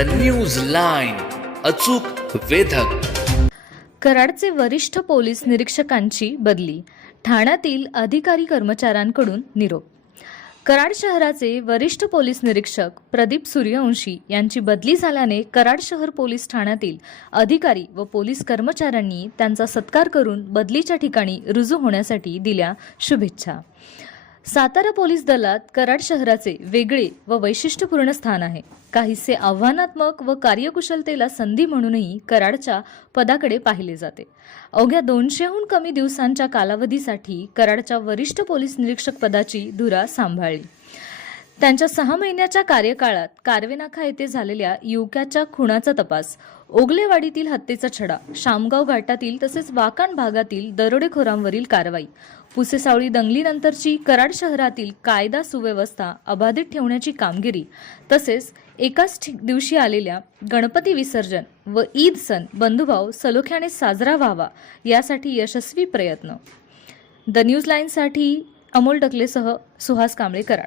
The news line अचूक वेधक. कराडचे वरिष्ठ police निरीक्षकांची बदली. ठाण्यातील अधिकारी कर्मचाऱ्यांकडून निरोप. कराड शहराचे वरिष्ठ पोलीस निरीक्षक प्रदीप सूर्यवंशी यांची बदली झाल्याने कराड शहर पोलीस ठाण्यातील अधिकारी व पोलीस कर्मचाऱ्यांनी त्यांचा सत्कार करून बदलीच्या ठिकाणी रुजू होण्यासाठी दिल्या शुभेच्छा. सातारा पोलीस दलात कराड शहराचे वेगळे व वैशिष्ट्यपूर्ण स्थान आहे. काहीसे आव्हानात्मक व कार्यकुशलतेला संधी म्हणूनही कराडच्या पदाकडे पाहिले जाते. अवघ्या दोनशेहून कमी दिवसांच्या कालावधीसाठी कराडच्या वरिष्ठ पोलीस निरीक्षक पदाची धुरा सांभाळली. त्यांच्या सहा महिन्याच्या कार्यकाळात कारवेनाखा येथे झालेल्या युवकाच्या खुणाचा तपास ओगलेवाडीतील हत्येचा छडा शामगाव घाटातील तसेच वाकाण भागातील दरोडेखोरांवरील कारवाई पुसेसावळी दंगलीनंतरची कराड शहरातील कायदा सुव्यवस्था अबाधित ठेवण्याची कामगिरी तसेच एकाच दिवशी आलेल्या गणपती विसर्जन व ईद सण बंधुभाव सलोख्याने साजरा व्हावा यासाठी यशस्वी प्रयत्न. द न्यूज लाईनसाठी अमोल डकलेसह Suhas Kamble Karad